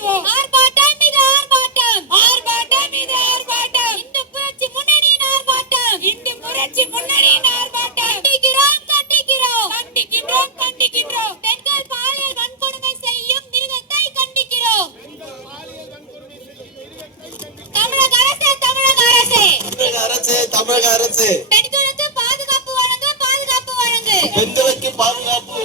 காட்டுவோம். ஆர்ப்பாட்டம் மீது ஆர்ப்பாட்டம், ஆர்ப்பாட்டம் மீது ஆர்ப்பாட்டம், இந்து புரட்சி முன்னணியின் ஆர்ப்பாட்டம், இந்து புரட்சி முன்னணியின் ஆர்ப்பாட்டம். கண்டிக்கிறோம் கண்டிக்கிறோம். கண்டிக்கின்றோம் கண்டிக்கின்றோம். பெண்கள் பாலியல் வன்கொடுமை செய்யும் மிருகத்தை கண்டிக்கிறோம். தமிழக அரசே தமிழக அரசே தமிழக அரசு தமிழக அரசு பெண்களுக்கு பாதுகாப்பு வழங்கு பாதுகாப்பு வழங்கு. பெண்களுக்கு பாதுகாப்பு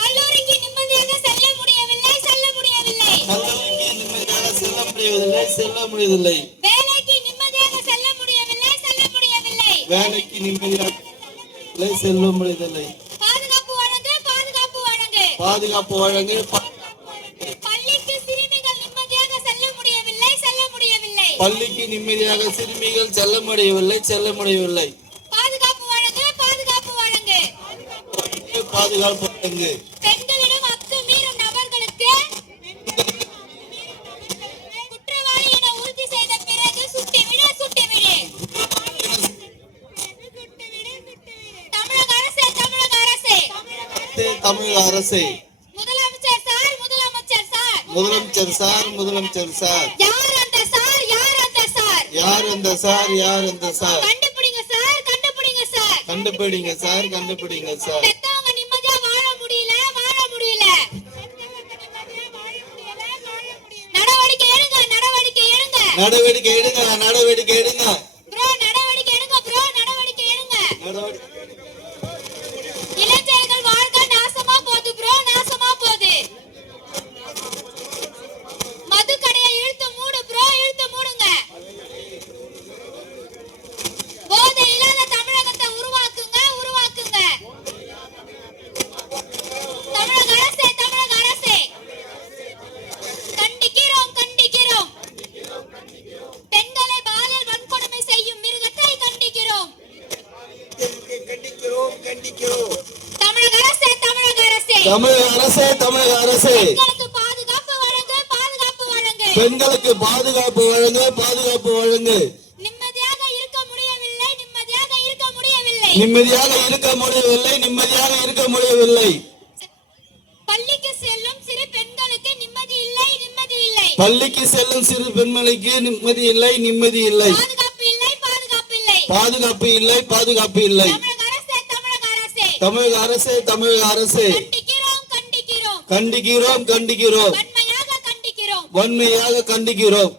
கல்லூரிக்கு நிம்மதியாக செல்ல முடியவில்லை செல்ல முடியவில்லை. கல்லூரிக்கு நிம்மதியாக செல்ல முடியவில்லை செல்ல முடியவில்லை. வேலைக்கு நிம்மதியாக செல்ல முடியவில்லை செல்ல முடியவில்லை. வேலைக்கு நிம்மதியாக செல்ல முடியவில்லை. பாதுகாப்பு வழங்கு பாதுகாப்பு வழங்கு. பாதுகாப்பு வழங்கு. பள்ளிக்கு சிறுமிகள் நிம்மதியாக செல்ல முடியவில்லை செல்ல முடியவில்லை. பள்ளிக்கு நிம்மதியாக சிறுமிகள் செல்ல முடியவில்லை செல்ல முடியவில்லை. பாதுகாப்பு வழங்கு பாதுகாப்பு வழங்கு. பாதுகாப்பு வழங்கு. பெண்களிடம் அத்துமீறும் நபர்களுக்கு குற்றவாளி என உறுதி செய்த பிறகு சுட்டுவிடு சுட்டுவிடு. தமிழக அரசே தமிழக அரசே தமிழக அரசே முதலமைச்சர் சார் முதலமைச்சர் சார் முதலமைச்சர் சார் முதலமைச்சர் சார் யார் அந்த சார் யார் அந்த சார் யார் அந்த சார் யார் அந்த சார் கண்டுபிடிங்க சார் கண்டுபிடிங்க சார். கண்டுபிடிங்க சார் கண்டுபிடிங்க சார். பெத்தவங்க நிம்மதியா வாழ முடியல வாழ முடியல. நடவடிக்கை எடுங்க நடவடிக்கை எடுங்க. நடவடிக்கை எடுங்க நடவடிக்கை எடுங்க. ப்ரோ நடவடிக்கை எடுங்க ப்ரோ நடவடிக்கை எடுங்க. நடவடிக்கை இளைஞர்கள் வாழ்க்கை நாசமா போகுது ப்ரோ நாசமா போகுது. மது கடையை இழுத்து மூடு ப்ரோ இழுத்து மூடுங்க. போதை இல்லாத தமிழகத்தை உருவாக்குங்க உருவாக்குங்க. தமிழக அரசே தமிழக அரசே கண்டிக்கிறோம் கண்டிக்கிறோம். பெண்களை பாலியல் வன்கொடுமை செய்யும் மிருகத்தை கண்டிக்கிறோம். கண்டிக்கிறோம் கண்டிக்கிறோம். தமிழக அரசே தமிழக அரசே தமிழக அரசே தமிழக அரசே பெண்களுக்கு பாதுகாப்பு வழங்கு பாதுகாப்பு வழங்கு. பெண்களுக்கு பாதுகாப்பு வழங்கு பாதுகாப்பு வழங்கு. நிம்மதியாக இருக்க முடியவில்லை நிம்மதியாக இருக்க முடியவில்லை. நிம்மதியாக இருக்க முடியவில்லை நிம்மதியாக இருக்க முடியவில்லை. பள்ளிக்கு செல்லும் சிறு பெண்களுக்கு நிம்மதி இல்லை நிம்மதி இல்லை. பள்ளிக்கு செல்லும் சிறு பெண்மணிக்கு நிம்மதி இல்லை நிம்மதி இல்லை. பாதுகாப்பு இல்லை பாதுகாப்பு இல்லை. பாதுகாப்பு இல்லை பாதுகாப்பு இல்லை. தமிழக அரசே தமிழக அரசே தமிழக அரசே தமிழக அரசே கண்டிக்கிறோம் கண்டிக்கிறோம். கண்டிக்கிறோம் கண்டிக்கிறோம். வன்மையாக கண்டிக்கிறோம். வன்மையாக கண்டிக்கிறோம்.